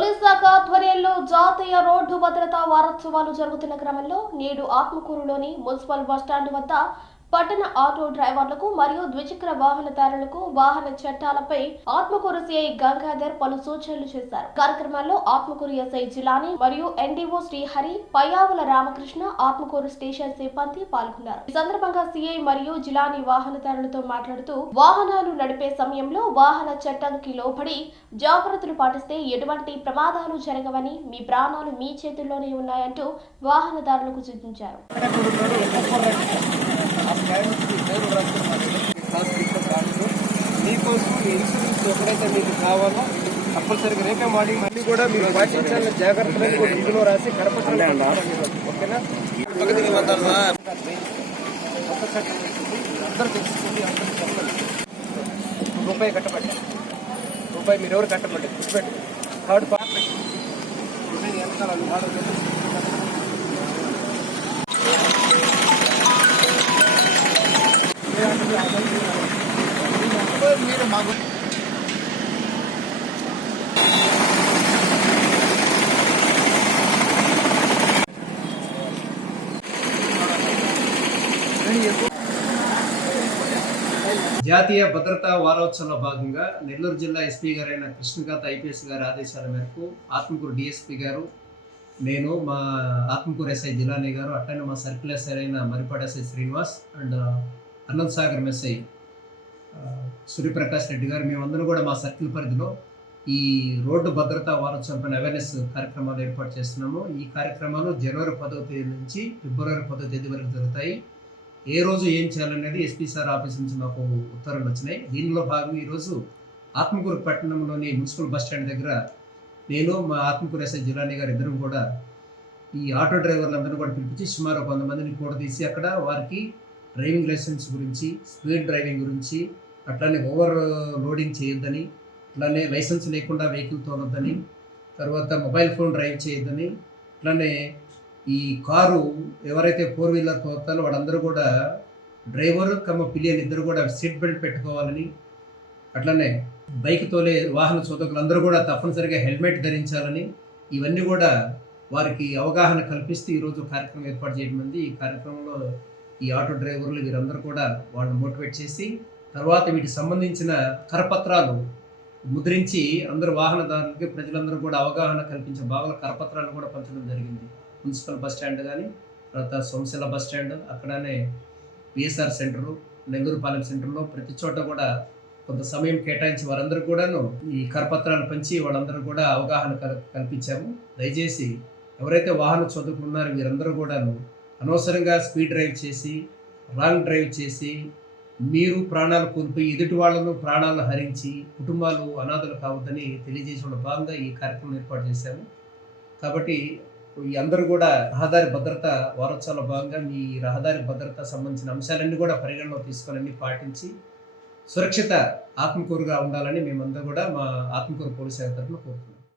Police శాఖ ఆధ్వర్యంలో జాతీయ రోడ్డు భద్రతా వారోత్సవాలు జరుగుతున్న క్రమంలో నేడు ఆత్మకూరులోని మున్సిపల్ బస్టాండ్ వద్ద పట్టణ ఆటో డ్రైవర్లకు మరియు ద్విచక్ర వాహనదారులకు వాహన చట్టాలపై ఆత్మకూరు సిఐ గంగాధర్ పలు సూచనలు చేశారు. కార్యక్రమాల్లో ఆత్మకూరు ఎస్ఐ జిలాని మరియు ఎన్డీఓ శ్రీహరి పయ్యావుల రామకృష్ణ ఆత్మకూరు స్టేషన్ సిబ్బంది పాల్గొన్నారు. ఈ సందర్భంగా సిఐ మరియు జిలాని వాహనదారులతో మాట్లాడుతూ వాహనాలు నడిపే సమయంలో వాహన చట్టానికి లోబడి జాగ్రత్తలు పాటిస్తే ఎటువంటి ప్రమాదాలు జరగవని మీ ప్రాణాలు మీ చేతుల్లోనే ఉన్నాయంటూ వాహనదారులకు సూచించారు. ఇన్సూరెన్స్ ఎప్పుడైతే మీకు కావాలో తప్పనిసరిగా రేపే మాడి మళ్ళీ కూడా మీరు పాటించాలని జాగ్రత్తలు కూడా ఇందులో రాసి కరపత్రాలు ఓకేనా కొత్త చట్టం వచ్చింది. అందరూ తెలుసుకుంది అందరూ చెప్పాలి రూపాయి కట్టబడి రూపాయి మీరు ఎవరు కట్టబడి గుర్తుపెట్టి థర్డ్ పార్ట్ వెనకాల నాలుగు జతలు. మీరు మాకు జాతీయ భద్రతా వారోత్సవంలో భాగంగా నెల్లూరు జిల్లా ఎస్పీ గారైన కృష్ణకాంత్ ఐపీఎస్ గారి ఆదేశాల మేరకు ఆత్మకూరు డిఎస్పీ గారు నేను మా ఆత్మకూరు ఎస్ఐ జిలానీ గారు అట్లనే మా సర్కిల్ ఎస్ఐ అయిన Maripadu SI Srinivas and Ananth Sagar SI Suryaprakash Reddy garu. మేమందరం కూడా మా సర్కిల్ పరిధిలో ఈ రోడ్డు భద్రతా వారోత్సవం పైన అవేర్నెస్ కార్యక్రమాలు ఏర్పాటు చేస్తున్నాము. ఈ కార్యక్రమాలు జనవరి పదవ తేదీ నుంచి ఫిబ్రవరి పదవ తేదీ వరకు జరుగుతాయి. ఏ రోజు ఏం చేయాలనేది ఎస్పీ సార్ ఆఫీస్ నుంచి మాకు ఉత్తర్వులు వచ్చినాయి. దీనిలో భాగంగా ఈరోజు ఆత్మకూరు పట్టణంలోని మున్సిపల్ బస్ స్టాండ్ దగ్గర నేను మా ఆత్మకూరు ఎస్ఐ జిలానీ గారు ఇద్దరం కూడా ఈ ఆటో డ్రైవర్లందరినీ కూడా పిలిపించి సుమారు కొంతమందిని కూడా తీసి అక్కడ వారికి డ్రైవింగ్ లైసెన్స్ గురించి స్పీడ్ డ్రైవింగ్ గురించి అట్లానే ఓవర్ లోడింగ్ చేయొద్దని అట్లానే లైసెన్స్ లేకుండా వెహికల్ తోలొద్దని తర్వాత మొబైల్ ఫోన్ డ్రైవ్ చేయొద్దని అట్లానే ఈ కారు ఎవరైతే ఫోర్ వీలర్ తోలుతారో వాళ్ళందరూ కూడా డ్రైవర్ కమ్మ పిలియన్ ఇద్దరు కూడా సీట్ బెల్ట్ పెట్టుకోవాలని అట్లనే బైక్ తోలే వాహన చోదకులందరూ కూడా తప్పనిసరిగా హెల్మెట్ ధరించాలని ఇవన్నీ కూడా వారికి అవగాహన కల్పిస్తూ ఈరోజు కార్యక్రమం ఏర్పాటు చేయడం ఉంది. ఈ కార్యక్రమంలో ఈ ఆటో డ్రైవర్లు వీరందరూ కూడా వాళ్ళని మోటివేట్ చేసి తర్వాత వీటికి సంబంధించిన కరపత్రాలు ముద్రించి అందరు వాహనదారులకి ప్రజలందరూ కూడా అవగాహన కల్పించే భాగంలో కరపత్రాలు కూడా పంచడం జరిగింది. మున్సిపల్ బస్ స్టాండ్ కానీ తర్వాత సోమశిల బస్ స్టాండ్ అక్కడనే పిఎస్ఆర్ సెంటరు నెల్లూరుపాలెం సెంటర్లో ప్రతి చోట కూడా కొంత సమయం కేటాయించి వారందరూ కూడాను ఈ కరపత్రాలు పంచి వాళ్ళందరూ కూడా అవగాహన కల్- కల్పించాము. దయచేసి ఎవరైతే వాహన చదువుకున్నారో వీరందరూ కూడాను అనవసరంగా స్పీడ్ డ్రైవ్ చేసి రాంగ్ డ్రైవ్ చేసి మీరు ప్రాణాలు కోల్పోయి ఎదుటి వాళ్ళను ప్రాణాలు హరించి కుటుంబాలు అనాథలు కావద్దని తెలియజేసిన భాగంగా ఈ కార్యక్రమం ఏర్పాటు చేశాము. కాబట్టి ఈ అందరూ కూడా రహదారి భద్రత వారోత్సవాల భాగంగా మీ రహదారి భద్రత సంబంధించిన అంశాలన్నీ కూడా పరిగణలో తీసుకోవాలని పాటించి సురక్షిత ఆత్మకూరుగా ఉండాలని మేమందరూ కూడా మా ఆత్మకూరు పోలీసు శాఖ తరఫున కోరుతున్నాం.